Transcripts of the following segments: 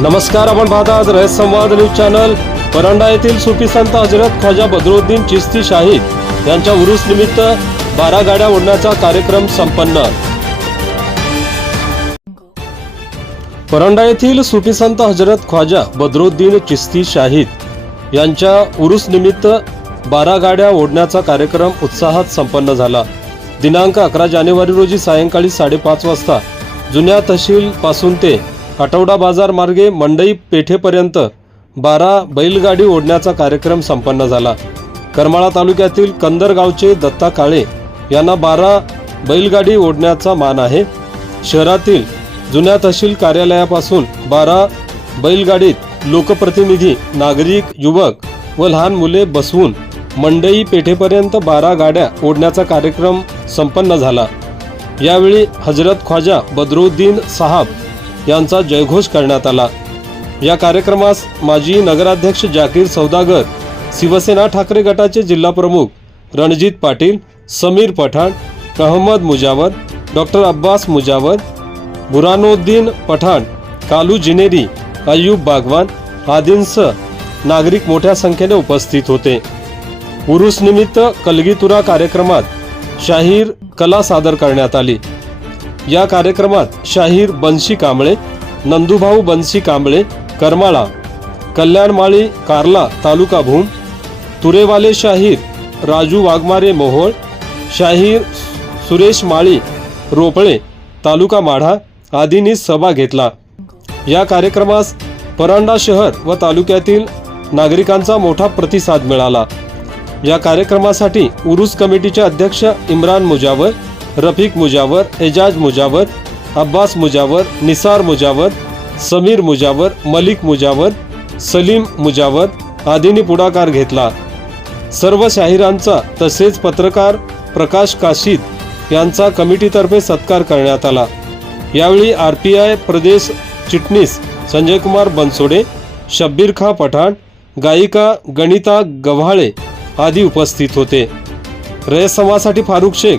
नमस्कार आपण पाहता आज रहस्य संवाद न्यूज चॅनल. परांडा येथील सुफी संत हजरत ख्वाजा बदरुद्दीन चिस्ती शाहीद यांच्या उरूस निमित्त बारा गाड्या ओढण्याचा कार्यक्रम संपन्न. परांडा येथील सुफी संत हजरत ख्वाजा बदरुद्दीन चिस्ती शाहीद यांच्या उरूस निमित्त बारा गाड्या ओढण्याचा कार्यक्रम उत्साहात संपन्न झाला. दिनांक अकरा जानेवारी रोजी सायंकाळी साडेपाच वाजता जुन्या तहसील पासून ते आठवडा बाजार मार्गे मंडई पेठेपर्यंत बारा बैलगाडी ओढण्याचा कार्यक्रम संपन्न झाला. करमाळा तालुक्यातील कंदर गावचे दत्ता काळे यांना बारा बैलगाडी ओढण्याचा मान आहे. शहरातील जुन्या तहसील कार्यालयापासून बारा बैलगाडीत लोकप्रतिनिधी नागरिक युवक व लहान मुले बसवून मंडई पेठेपर्यंत बारा गाड्या ओढण्याचा कार्यक्रम संपन्न झाला. यावेळी हजरत ख्वाजा बदरुद्दीन साहब यांचा जयघोष करण्यात आला. या कार्यक्रमास माजी नगराध्यक्ष जाकीर सौदागर शिवसेना ठाकरे गटाचे जिल्हा प्रमुख रणजित पाटील समीर पठाण अहमद मुजावर डॉक्टर अब्बास मुजावर बुरानुद्दीन पठाण कालू जिनेरी अय्यूब बागवान आदींसह नागरिक मोठ्या संख्येने उपस्थित होते. पुरुषनिमित्त कलगीतुरा कार्यक्रमात शाहीर कला सादर करण्यात आली. या कार्यक्रमात शाहीर बन्शी कांबळे नंदुभाऊ बन्शी कांबळे करमाळा कल्याणमाळी कार्ला तालुका भूम तुरेवाले शाहीर राजू वाघमारे मोहोळ शाहीर सुरेश माळी रोपळे तालुका माढा आदींनी सभा घेतला. या कार्यक्रमास परांडा शहर व तालुक्यातील नागरिकांचा मोठा प्रतिसाद मिळाला. या कार्यक्रमासाठी उरूस कमिटीचे अध्यक्ष इम्रान मुजावर रफिक मुजावर एजाज मुजावर अब्बास मुजावर निसार मुजावर समीर मुजावर मलिक मुजावर सलीम मुजावर आदींनी पुढाकार घेतला. सर्व शाहिरांचा तसेच पत्रकार प्रकाश काशीद यांचा कमिटीतर्फे सत्कार करण्यात आला. यावेळी आर पी आय प्रदेश चिटणीस संजय कुमार बनसोडे शब्बीर खा पठाण गायिका गणिता गव्हाळे आदी उपस्थित होते. रयत समाजासाठी फारुख शेख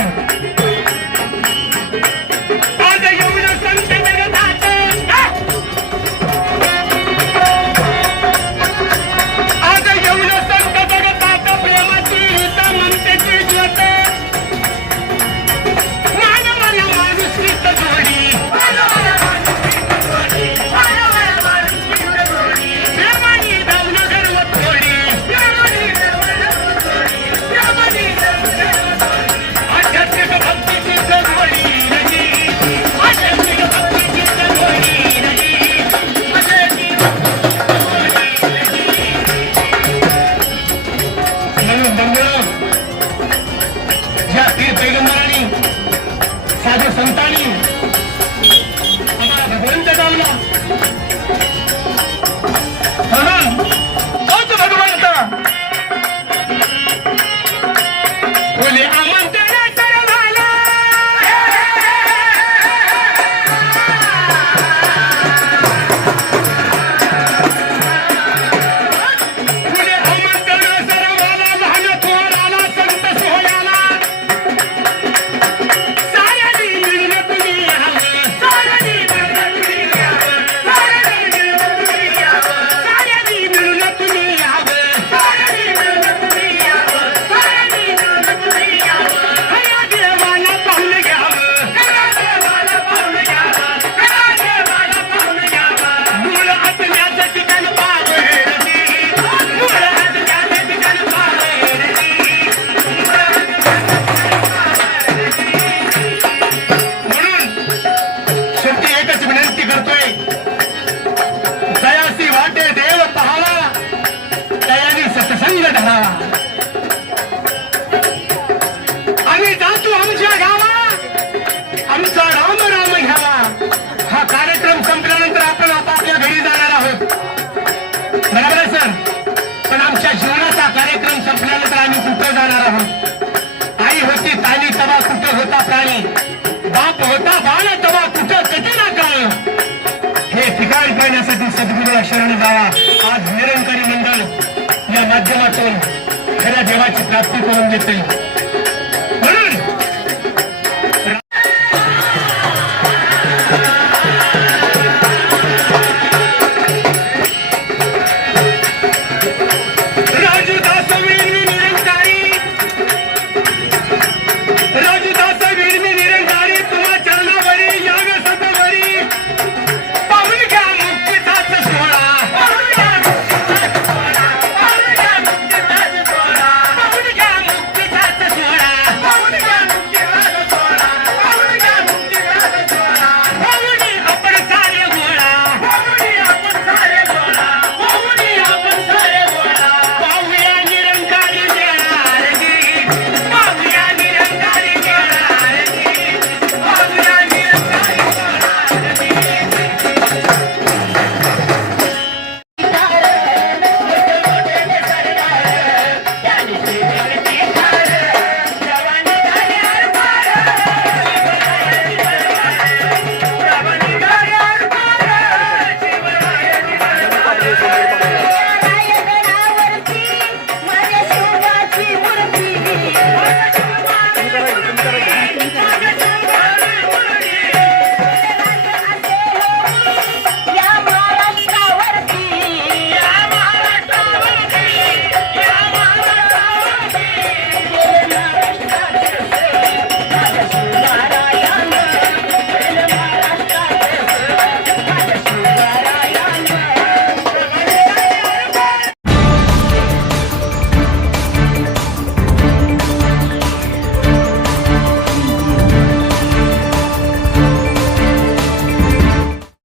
खऱ्या देवाची प्राप्ती करून देते.